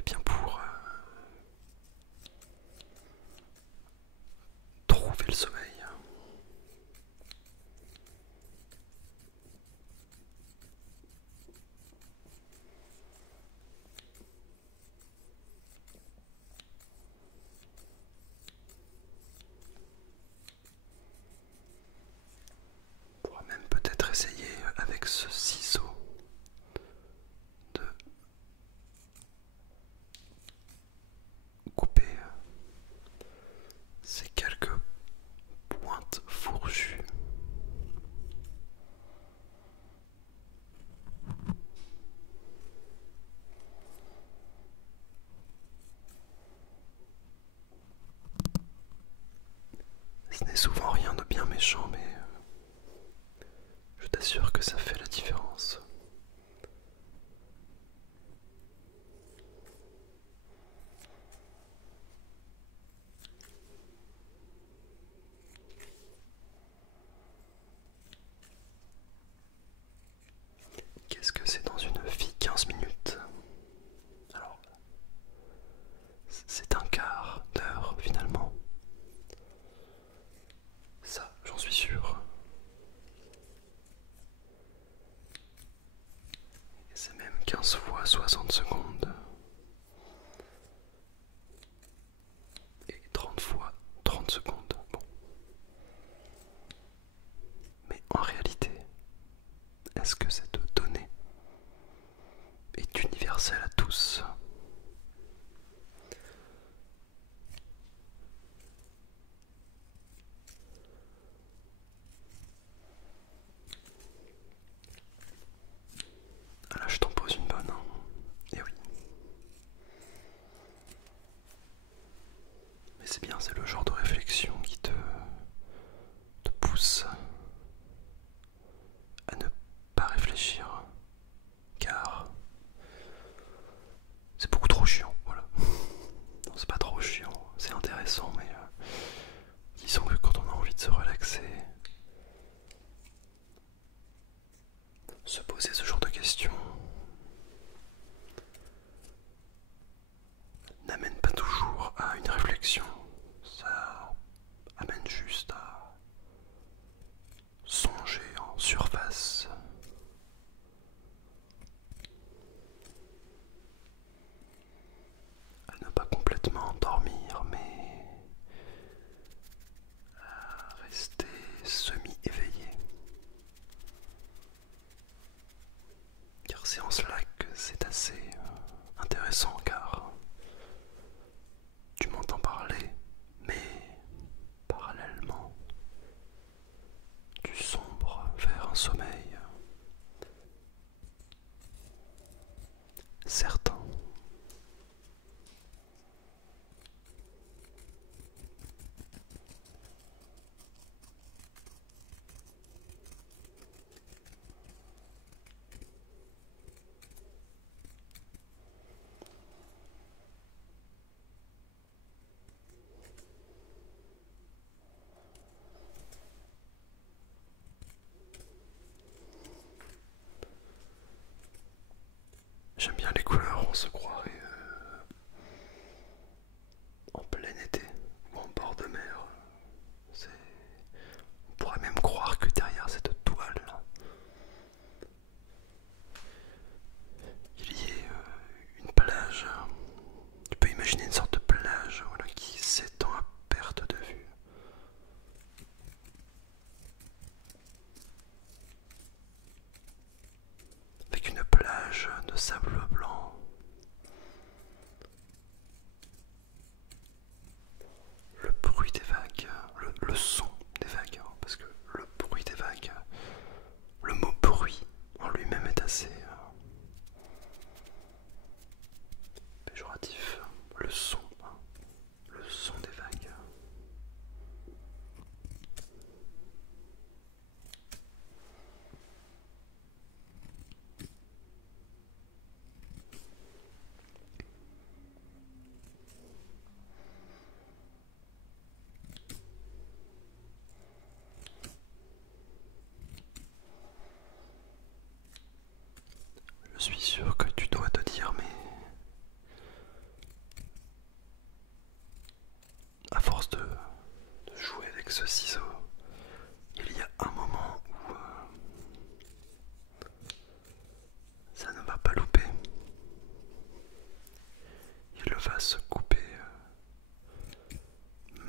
Eh bien pour trouver le sommeil, on pourra même peut-être essayer avec ce ciseau de couper ces quelques pointes fourchues. Ce n'est souvent rien de bien méchant, mais je t'assure que ça fait la différence. Qu'est-ce que c'est dans une vie 15 minutes? Alors, c'est un quart d'heure finalement. Ça, j'en suis sûr. Et c'est même 15 fois 60 secondes. Et 30 fois 30 secondes. Bon. Mais en réalité, est-ce que cette donnée est universelle à tous? Ah là, je t'en pose une bonne, hein. Et oui. Mais c'est bien, c'est le genre de réflexion qui te pousse à ne pas réfléchir, car c'est beaucoup trop chiant, voilà. Non, c'est pas trop chiant, c'est intéressant, mais disons que quand on a envie de se relaxer, se poser ce genre de questions n'amène pas toujours à une réflexion, ça amène juste à songer en surface. À ne pas complètement dormir, mais à rester semi-éveillé. Car c'est en cela que c'est assez intéressant, car tu m'entends parler, mais parallèlement, tu sombres vers un sommeil certain. J'aime bien les couleurs, on se croirait en plein été ou en bord de mer. C'est- On pourrait même croire que derrière cette toile, il y ait une plage. Tu peux imaginer une sorte de plage, voilà, qui s'étend à perte de vue. Avec une plage de sable blanc. Le bruit des vagues, le son des vagues, hein, parce que le bruit des vagues, le mot bruit en lui-même est assez péjoratif. Le son, hein, le son des vagues. se couper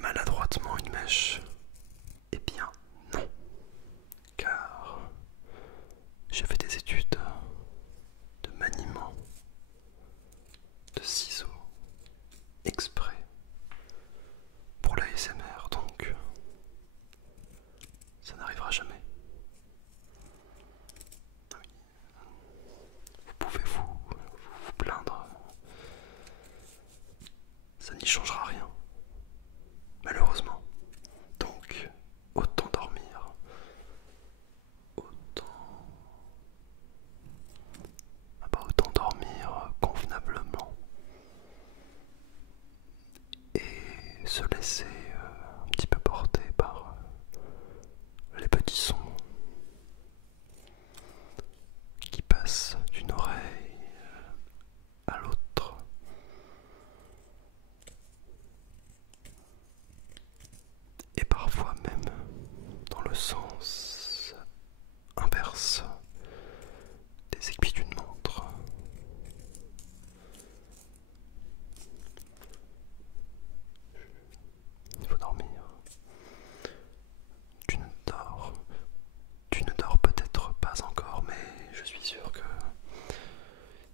maladroitement une mèche? Eh bien non, car j'ai fait des études de maniement de ciseaux exprès pour l'ASMR, donc ça n'arrivera jamais. Vous pouvez vous plaindre, ça n'y changera rien, malheureusement. Donc, autant dormir, autant dormir convenablement et se laisser un petit peu porter par les petits sons qui passent d'une oreille à l'autre. Et parfois même dans le sens inverse des aiguilles d'une montre. Il faut dormir. Tu ne dors peut-être pas encore, mais je suis sûr que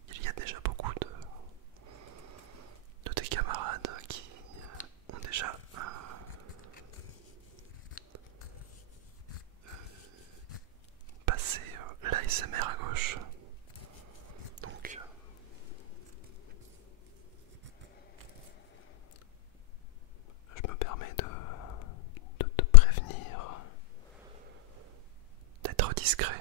il y a déjà beaucoup de tes camarades qui ont déjà passé l'ASMR à gauche. Donc je me permets de te prévenir, d'être discret.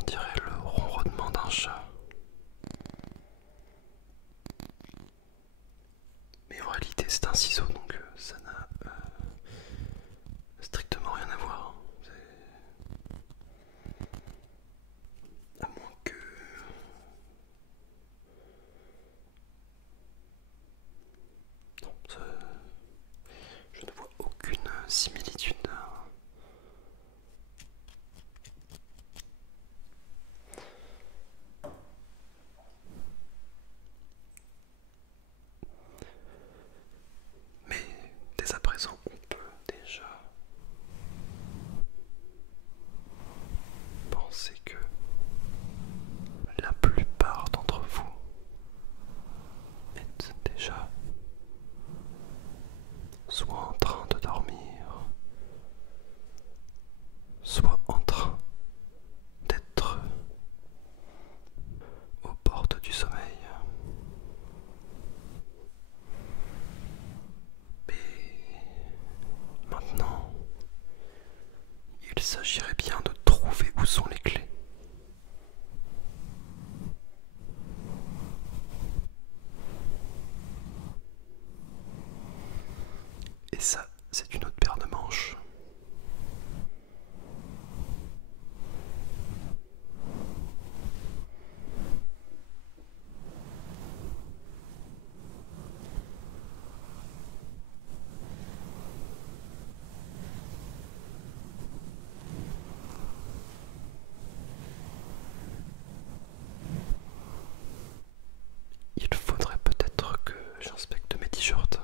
On dirait le ronronnement d'un chat. Mais en réalité c'est un ciseau, donc ça n'a strictement rien à voir. À moins que... Non, je ne vois aucune similitude. Mais dès à présent, on peut déjà penser que la plupart d'entre vous êtes déjà soit en train de dormir, soit en train d'être aux portes du sommeil. Mais maintenant, il s'agirait bien de trouver où sont les clés. Et ça, c'est une autre paire de manches. Il faudrait peut-être que j'inspecte mes t-shirts.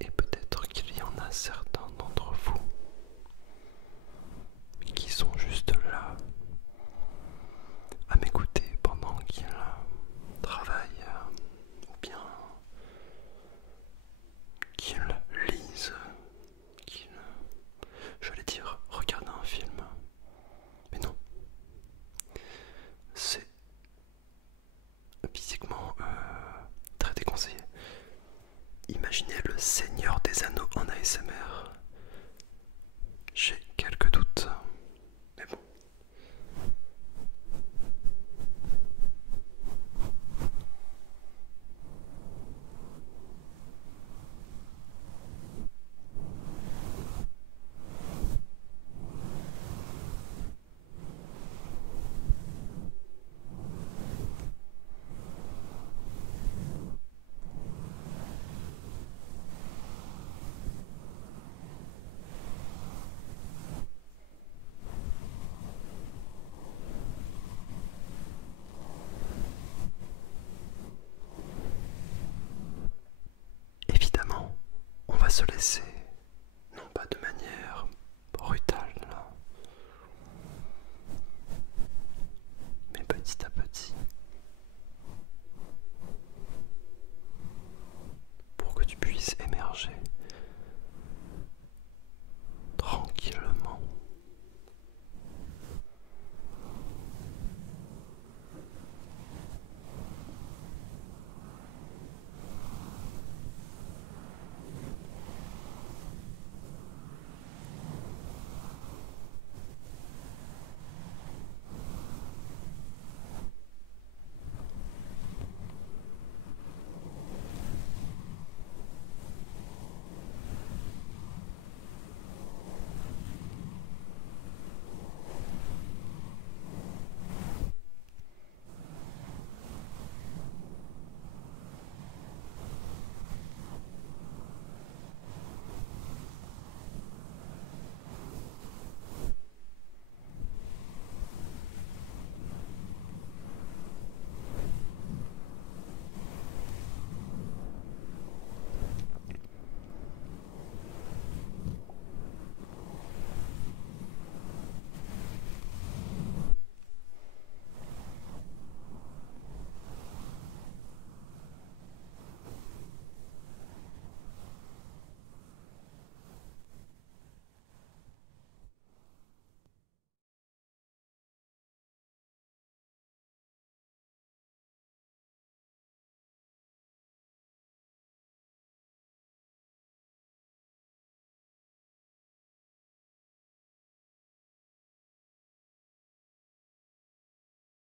Et peut-être qu'il y en a certains d'entre vous qui sont juste là à m'écouter pendant qu'ils travaillent ou le Seigneur des Anneaux en ASMR? J'ai quelques doutes, mais bon. Évidemment, on va se laisser